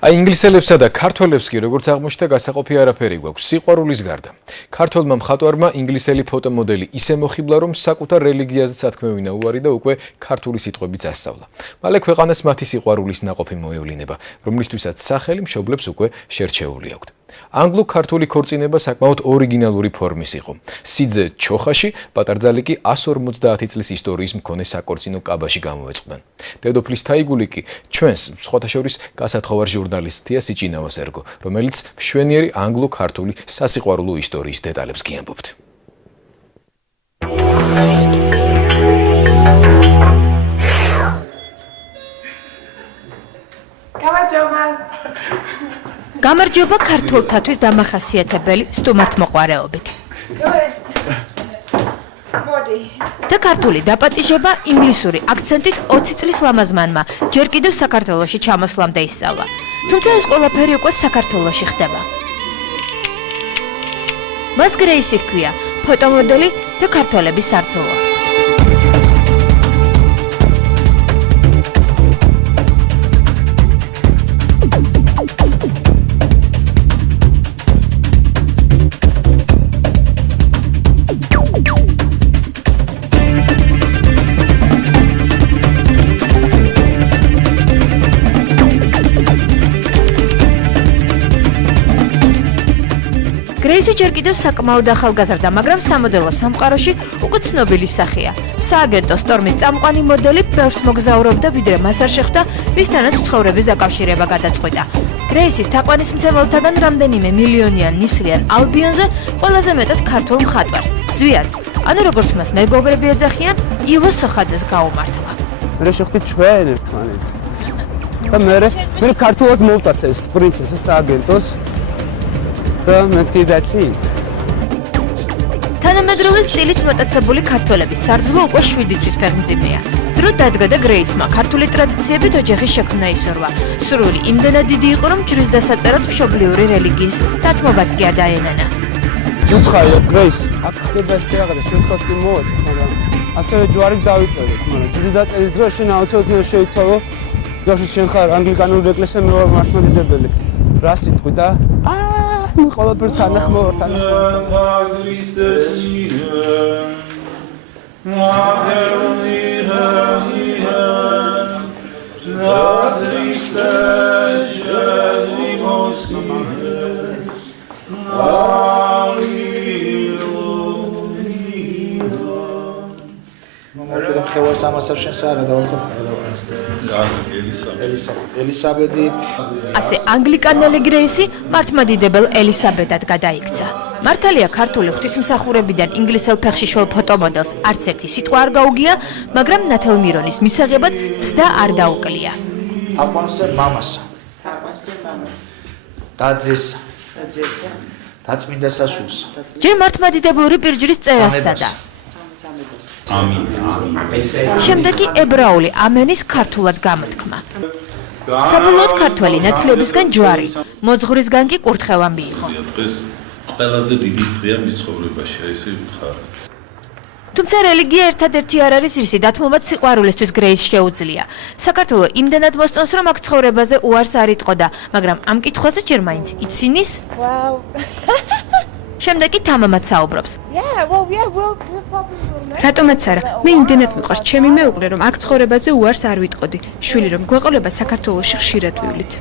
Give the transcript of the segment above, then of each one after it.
აი ინგლისელებსა და ქართველებს კი როგორც აღმოჩნდა გასაყოფი არაფერი გვაქვს სიყვარულის გარდა. ქართველმა მხატვარმა ინგლისელი ფოტომოდელი ისე მოხიბლა, რომ საკუთარ რელიგიაზე სათქმევინა უარი და უკვე ქართული სიტყვებიც ასწავლა. მალე ქვეყანას მათი სიყვარულის ნაყოფი მოევლინება, რომლისთვისაც სახელი მშობლებს უკვე შერჩეული აქვთ. ანგლო-ქართული ქორწინება საკმაოდ ორიგინალური ფორმის იყო. სიძე ჩოხაში, პატარძალი კი 150 წლის ისტორიის მქონე საკორწინო კაბაში გამოეწყდნენ. დედოფლის თაიგული კი ჩვენს სხვათა შორის გასათხოვარ ჟურნალისტ თია სიჭინავას ერგო, რომელიც მშვენიერი ანგლო-ქართული სასიყვარულო ისტორიის დეტალებს გიამბობთ. გამარჯობა ქართველთათვის დამახასიათებელი სტუმართმოყვარეობით. და ქართული დაპატიჟება ინგლისური აქცენტით 20 წლის ლამაზმანმა ჯერ კიდევ საქართველოში ჩამოსვლამდე ისწავლა. თუმცა ეს ყველაფერი უკვე საქართველოში ხდება. მას გრეისი ჰქვია, ფოტომოდელი და ქართველების სარძალო. გრეისი ჯერ კიდევ საკმაოდ ახალგაზრდა, მაგრამ სამოდელო სამყაროში უკვე ცნობილი სახეა. სააგენტო სტორმის წამყვანი მოდელი ბევრს მოგზაურობდა, ვიდრე მას არ შეხვდა, ვისთანაც ცხოვრების დაკავშირება გადაწყვიტა. გრეისის თაყვანისმცემელთაგან რამდენიმე მილიონიან ნისლიან ალბიონზე ყველაზე მეტად ქართულ მხატვარს, ზვიადს, ანუ როგორც მას მეგობრები ეძახიან, ივო სოხაძეს გაუმართლა. მე შეხვდით ჩვენ ერთმანეთს. და მე ქართულად მოვტაც ეს პრინცესა სააგენტოს. თანამედროვე სტილით მოტაცებული ქართველების სარძალო უკვე 7 თვის ფეხმძიმეა. დრო დადგა და გრეისმა ქართული ტრადიციებით ოჯახის შექმნა ისურვა. სურვილი იმდენად დიდი იყო, რომ ჯვრის დასაწერად მშობლიური რელიგიის დათმობაც კი ადაენანა. უთხარი გრეის, აქ ხდება ეს რაღაცა, ჩვენ ხალხს კი მოვაწყთ, მაგრამ ასევე ჯვარის დავიწერეთ, მაგრამ ჯვრის დაწერის დროს შენ აუცილებლად შეიცვალო. ბავშვი შენ ხარ ანგლიკანური ეკლესია მე ვარ მართლმადიდებელი. რა სიტყვი და ყველაფერს თანახმოვარ. ასე ანგლიკანელი გრეისი მართლმადიდებელ ელისაბედად გადაიქცა. მართალია ქართული ღვთისმსახურებიდან ინგლისელ ფეხში შველ ფოტომოდელს არც ერთი სიტყვა არ გაუგია, მაგრამ ნათელმირონის მისაღებად ცდა არ დაუკლია. თაყვანზე მამასა. დაძესა. დაწმინდა საშულსა. ჯერ მართლმადიდებლური პირჯრის წერა სცადა. შემდეგ კი ებრაული ამენის ქართულად გამოთქმა. საბოლოოდ ქართველი ნათლებისგან ჯვარი, მოძღვრისგან კი კურთხევამბი იყო. ყველაზე დიდი დღეა მის ცხოვრებაში, ესე ვთქარი. თუმცა რელიგია ერთადერთი არ არის ისი დათმობაც სიყვარულისთვის გრეის შეუძლია. საქართველო იმდენად მოსწონს, რომ აქ ცხოვრებაზე უარს არ იტყოდა, მაგრამ ამ კითხვაზე ჯერ მაინც იცინის. შემდეგ კი თამამად საუბრობს. რატომაც არა, მე იმდენად მიყვარს ჩემი მეუღლე, რომ აქ ცხოვრებაზე უარს არ ვიტყოდი. შვილი რომ გვეყოლება საქართველოში ხშირად ვივლით.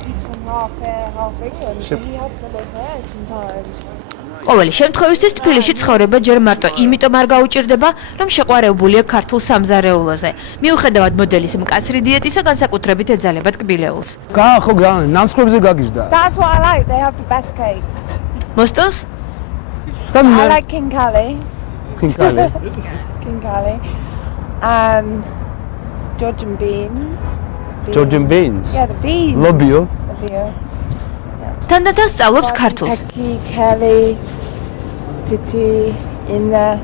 ყოველი შემთხვევისთვის თბილისში ცხოვრება ჯერ მარტო იმიტომ არ გაუჭირდება, რომ შეყვარებულია ქართულ სამზარეულოზე. მიუხედავად მოდელის მკაცრი დიეტისა, განსაკუთრებით ეძალებათ კბილეულს. ხო, ნამსხვრებზე გაგიჟდა. მოსწონს? I like Kinkali. Kinkali. Kinkali. And Georgian beans. Georgian beans? Yeah, the beans. Lobio. Lobio. თანდათან სწავლობს ქართულს. Kelly, Titi, Inna,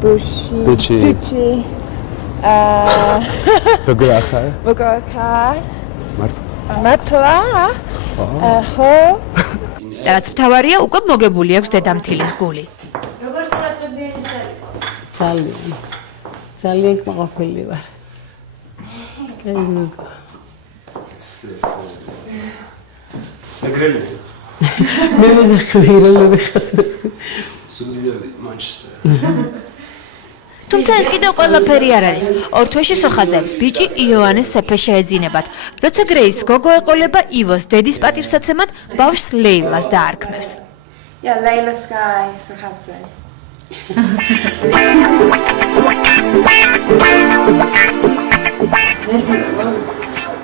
Bushi, Duchi, Bogoraka, Matla, Ho. რაც მთავარია, უკვე მოგებული აქვს დედამთილის გული. ძალიან კმაყოფილი ვარ. ეგრელი მე მეზახმეირელები ხარ სუდიდები მანჩესტერ თუმცა ეს კიდევ ყველაფერი არ არის. ორ თვეში სოხაძეებს ბიჭი იოანეს სეფე შეეძინებათ. როცა გრეის გოგო ეყოლება ივოს დედის პატივსაცემად, ბავშვს ლეილას დაარქმევს. Yeah, Layla Sky, Sohadze.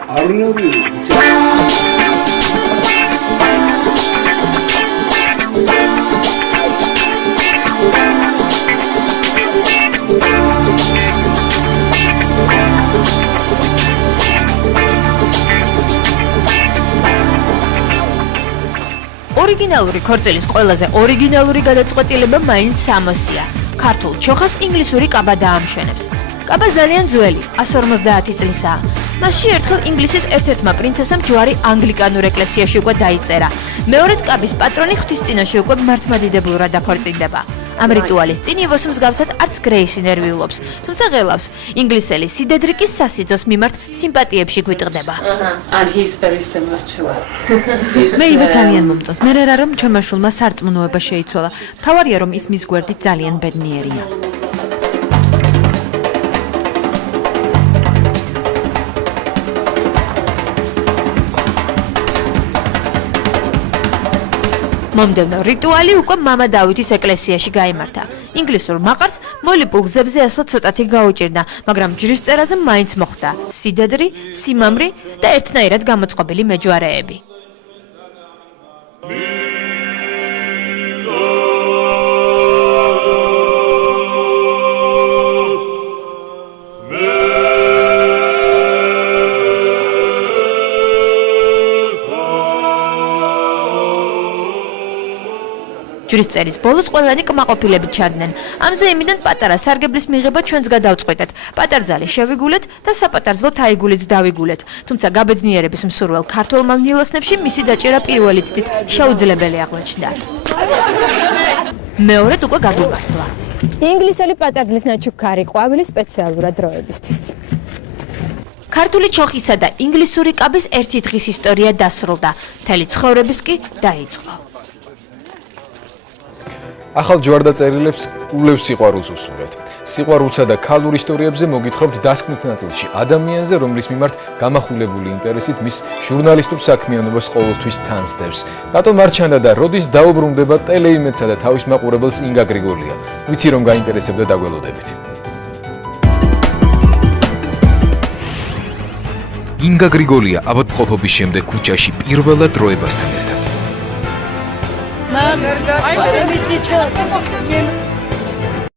არუნები ორიგინალური ქორწილის ყველაზე ორიგინალური გადაწყვეტილება მაინც სამოსია. ქართულ ჩოხას ინგლისური კაბა დაამშვენებს. კაბა ძალიან ძველი, 150 წლისაა. მასში ერთხელ ინგლისის ერთ-ერთმა პრინცესამ ჯვარი ანგლიკანურ ეკლესიაში უკვე დაიწერა. მეორედ კაბის პატრონი ღვთისწინოში უკვე მართლმადიდებლურად დაქორწინდება. ამ რიტუალის წინ ივოს მსგავსად არც გრეისი ნერვიულობს, თუმცა ღელავს. ინგლისელი სიდედრიკის სასიძოს მიმართ სიმპათიებში გვიტყდება. and he's very similar to her. მე ივო ძალიან მომწონს. მე რა რომ ჩემმა შულმა სარწმუნოება შეიცვალა. თავარია რომ ის მის გვერდით ძალიან ბედნიერია. მომდევნო რიტუალი უკვე მამა დავითის ეკლესიაში გაიმართა. ინგლისურ მაყარს მოლიპულ გზებზე ასვლა ცოტათი გაუჭირდა, მაგრამ ჯვრის წერაზე მაინც მოხვდა სიდედრი, სიმამრი და ერთნაირად გამოწყობილი მეჯვარეები. ჯვრის წერის ბოლოს ყველანი კმაყოფილებით ჩანდნენ. ამზე იმიდან პატარა სარგებლის მიღება ჩვენც გადავწყვეტეთ. პატარძალი შევიგულეთ და საპატარძლო თაიგულიც დავიგულეთ. თუმცა გაბედნიერების მსურველ ქართველმა ნილოსნებში მისი დაჭერა პირველი ცდით შეუძლებელი აღმოჩნდა. მეორედ უკვე გაგვიმართლა. ინგლისელი პატარძლის ნაჩუქარი ყვავილი სპეციალურად დროებისთვის. ქართული ჩოხისა და ინგლისური კაბის ერთი დღის ისტორია დასრულდა. მთელი ცხოვრების კი დაიწყო. ახალ ჯვარდაწერილებს ულევს სიყვარულს უსურვეთ. სიყვარულსა და ქალურ ისტორიებზე მოგითხრობთ დასკვნით ნაწილში ადამიანზე, რომლის მიმართ გამახვილებული ინტერესით მის ჟურნალისტურ საქმიანობას ყოველთვის თან სდევს. რატომ არ ჩანდა და როდის დაუბრუნდება ტელეიმედსა და თავის მაყურებელს ინგა გრიგოლია. ვიცი რომ გაინტერესებდა დაგველოდებით. ინგა გრიგოლია აბადმყოფობის შემდეგ ქუჩაში პირველად დროებასთან ერთად. Mom, I want to meet you.